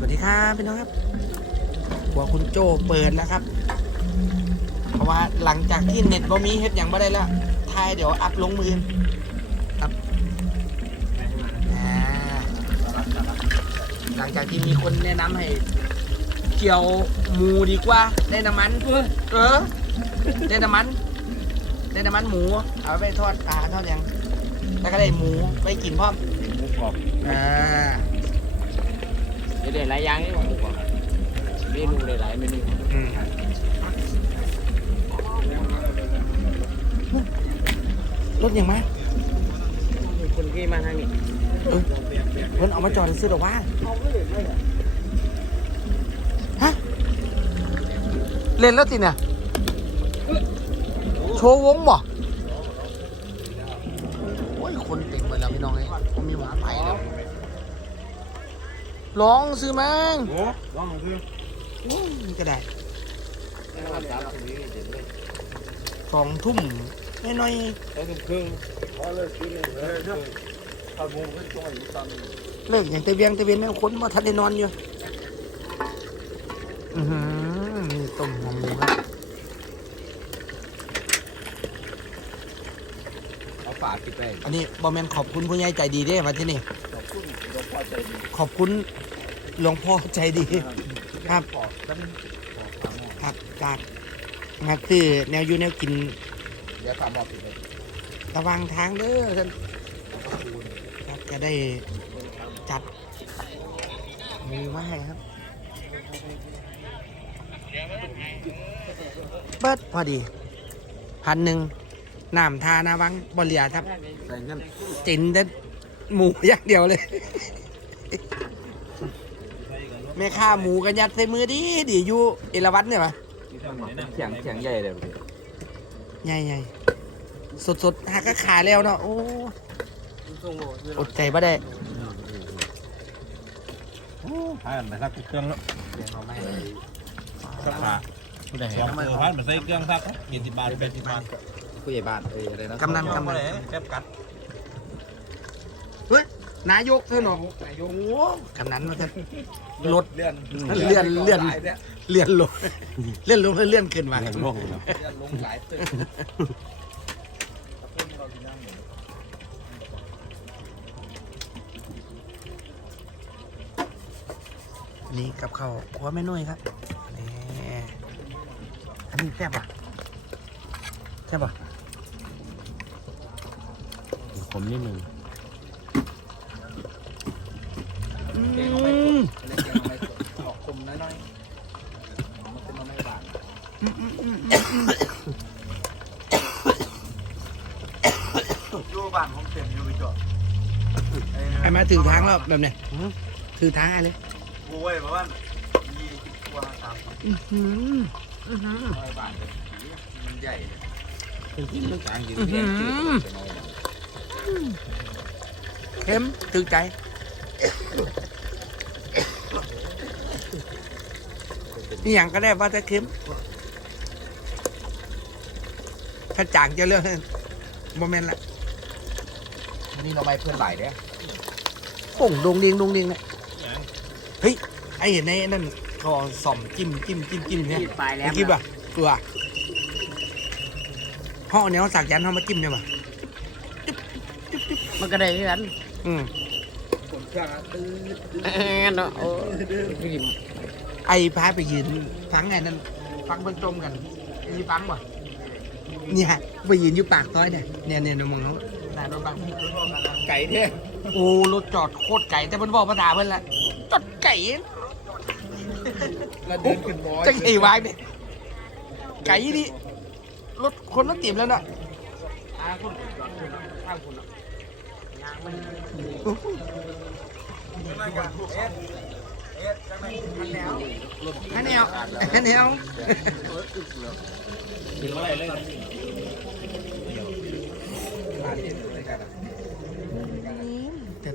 วัสดีครับพี่น้องครับหัวคุณโจเปิดแล้วครับ เพราะว่าหลังจากที่เน็ตบ่มีเฮ็ดอย่างบ่ได้แล้วทายเดี๋ยวอัพลงมือครับอ่าหลังจากที่มีคนแนะนำให้เกี่ยวหมูดีกว่า ได้น้ำมันเออได้น้ำมันได้น้ำมันหมู เอาไปทอดปลาทอดหยังแล้วก็ได้หมูไปกินพร้อมหมูกรอบอ่า เดี๋ยวหลายอย่างนี่หมูกรอบเมนูหลายๆเมนูอืมรถยังไหมคนที่มาทางนี้เออรถเอามาจอดซื้อหรอวะฮะเล่นแล้วสิเนี่ยโชว์วงบ่ ร้องซื้อมั้งโอ้ว่างคือโอ้ยก็ได้ภาษาตรงนี้เด็ดเลยสองทุ่มน้อยต้องครึ่งพอเลยกินเลยเด้อถ้าหมูขึ้นตรงอยู่ตามๆเลิกอย่างเตะเวียงเตะเวียนแม่งคนมาทันได้นอนอยู่อือหือมีต้มหัวหมูครับเอาฝาปิดไปอันนี้บอแมนขอบคุณผู้ใหญ่ใจดีเด้มาที่นี่ ขอบคุณหลวงพ่อใจดี ครับขอบแล้วมันขอบฝาหม้อครับจากมาคือแนวอยู่แนวกินเดี๋ยวฝาหม้อปิดเลยระวังทางเด้อท่านครับจะได้จัดมีมาให้ครับเบิดพอดีพันหนึ่งน้ำทานาวังบเหลียครับใส่เงินจินแต่หมูอย่างเดียวเลย แม่ค้าหมูกันยัดใส่มือดีดีอยู่เอราวัตเนี่ยปะเสียงเสียงใหญ่เลยใหญ่ใหญ่สดสดๆหากก็ขายแล้วเนาะโอ้อดใจบ่ได้ผ่านไปซักเครื่องแล้วเสียงเอาไม่สักผ้าสองเออผ่านไปใส่เครื่องซักเจ็ดสิบบาทแปดสิบบาทผู้ใหญ่บ้านเอ้ยอะไรนะกำนันกำนันแคบกัดเฮ้ย นายกเธอหนอโอ้โหกำนันมาเถอะรถเลื่อนเลื่อนเลื่อนเลื่อนลงเลื่อนลงเลื่อนขึ้นมาเงินโลกแล้วเลื่อนลงหลายตึกนี่กับข้าวครัวแม่นุ่ยครับนี่อันนี้แซ่บป่ะแซ่บป่ะผมนิดนึง อืมออกคมน้อยๆมันเป็นน้อยบาทอืมอืมอืมอยู่บ้านผมเต็มอยู่ไปจอดไอ้มาถือทางแล้วแบบเนี้ยถือทางอะไรเลยกูเว้ยประมาณยี่สิบกว่าสามสิบอื้อหืออื้อหือน้อยบาทเลยมันใหญ่เลยเป็นมันต่างกันอื้อหือเค็มถือใจ นี่อย่างก็ได้ว่าจะเค็มถ้าจางจะเรื่องโมเมนต์ละนี่เราไปเพื่อนหลายเด้อป่งดงเดียงดงเดียงเนี่ยเฮ้ยไอเห็นในนั่นเขาเอาส่อมจิ้มจิ้มจิ้มจิ้มเนี่ยไปแล้วไอ้กิบอะตัวห่อเนี้ยสักยันเขามาจิ้มเนี่ยป่ะมันก็ได้ที่นั้นอืมผมเครื่องตื้อเนาะ ไอ้พาไปยืนฟังไงนั่นฟังเบิ่งจมกันมีฟังป่ะเนี่ยไปยืนอยู่ปากซอยเนี่ยเนี่ยเนี่ยมองเขาหน้ารถบังไก่เท่โอ้รถจอดโคตรไก่แต่เพิ่นบอกภาษาเพิ่นละจอดไก่แล้วเดินขึ้นบอยจะไก่วางเนี่ยไก่ดิรถคนรถติ่มแล้วน่ะอาคุณจอดคุณข้างคุณยางมัน อันนี้เอาอันนี้เอาถึงอะไรเลยแต่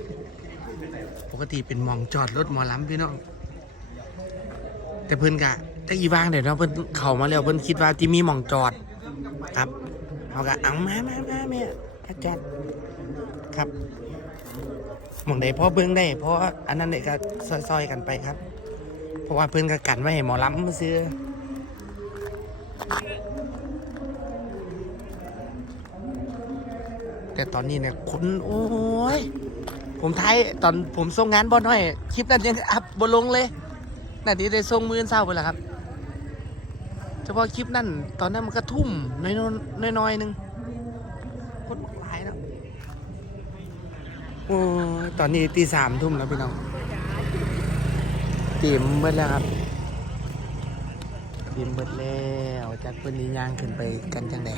ปกติเป็นมองจอดรถหมอลำพี่น้อง แต่เพิ่นกะแต่อีว่างเดี๋ยวเนาะเพิ่นเข้ามาแล้วเพิ่นคิดว่าที่มีมองจอด ครับเขาก็เอามามามาแม่ถ้าจอดครับ หมองใดพอเบิ้งได้เพราะอันนั้นเนี่ยก็ซอยๆกันไปครับ เพราะว่าเพื่อนก็กันไว้ให้หมอลำมาซื้อแต่ตอนนี้เนี่ยคนโอ้ย ผมท้ายตอนผมส่งงานบอลน้อย คลิปนั้นยังอัพบนลงเลยน่าดีได้ส่งมืออนเศร้าไปแล้วครับเฉพาะคลิปนั้นตอนนั้นมันก็ทุ่มน้อยๆน้อยๆนึงคนหลายแล้ว โอ้ยตอนนี้ตีสามทุ่มแล้วพี่น้องตีมเบิดแล้วครับตีมเบิดแล้วจากเพิ่นนี้ย่างขึ้นไปกันจังได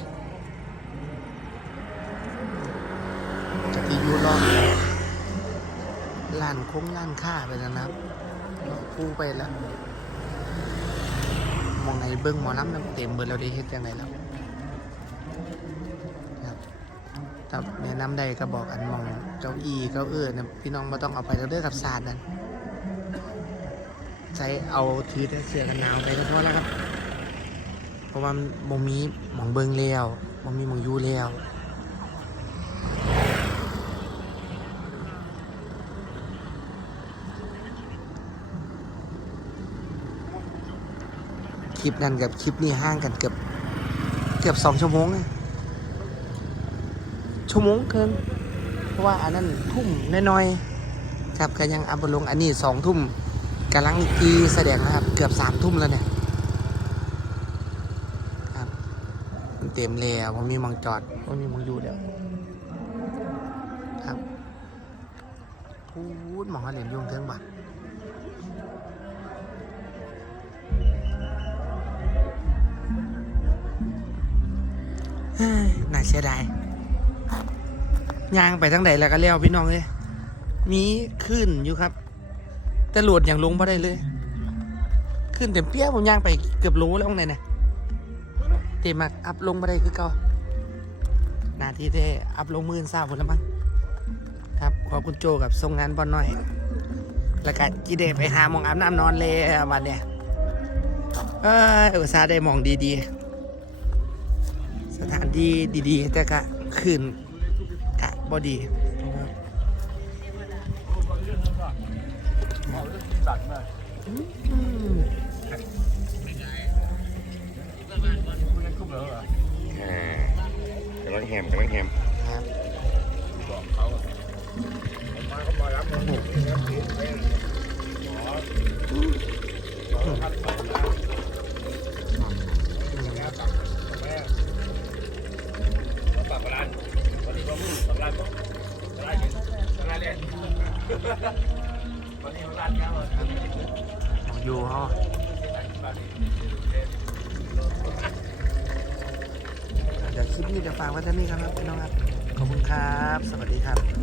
จากที่อยูรอบล้านคงล้านค่าไปแล้วนะครับปูไปแล้วมองไงเบิ้งหมอลำน้ำเต็มเบิดเราได้เฮ็ดจังไดแล้ว ถ้าแนะนำใดก็บอกอันมองเก้าอี้เก้าเอื้อนะพี่น้องไม่ต้องเอาไปแล้วเด้อกับศาสตร์นั่นใช้เอาถือเสื้อกันหนาวไปก็พอแล้วครับ เพราะว่ามันบ่มีหมองเบิงแล้วบ่มีหมองยู่แล้วคลิปนั้นกับคลิปนี้ห่างกันเกือบเกือบสองชั่วโมงอะ ชั่วโมงเกิน เพราะว่าอันนั้นทุ่มน้อยๆครับก็ยังอัพลงอันนี้สองทุ่มกำลังตีแสดงนะครับ เกือบสามทุ่มแล้วเนี่ยครับมันเต็มแล้วผมมีมองจอดผมมีมองอยู่เดี๋ยวครับพูดมองเขาเหรียญยุ่งเทิงบัตรเฮ้ยน่าเสียดาย ยางไปทั้งใดแล้วก็เลี้ยวพี่น้องเลยมีขึ้นอยู่ครับ แต่หลดอย่างลงมาได้เลย ขึ้นเต็มเปี้ยผมยางไปเกือบโลแล้วตรงไหนเนี่ยเต็มมากอัพลงมาได้คือเก่านาทีเท่อัพลงมื่นเศร้าคนละมั้งครับขอบคุณโจกับทรงงานบอลน้อย แล้วก็จีเดไปหามองอาบน้ำนอนเลยวันเนี่ยเอออุตส่าห์ได้มองดีๆ สถานที่ดีๆ แต่ก็คืน บอดีอืมกำลังแฮมกำลังแฮมครับ อยู่ฮะเดี๋ยวคลิปนี้จะฝากไว้ที่นี่ครับพี่น้องครับ ขอบคุณครับ สวัสดีครับ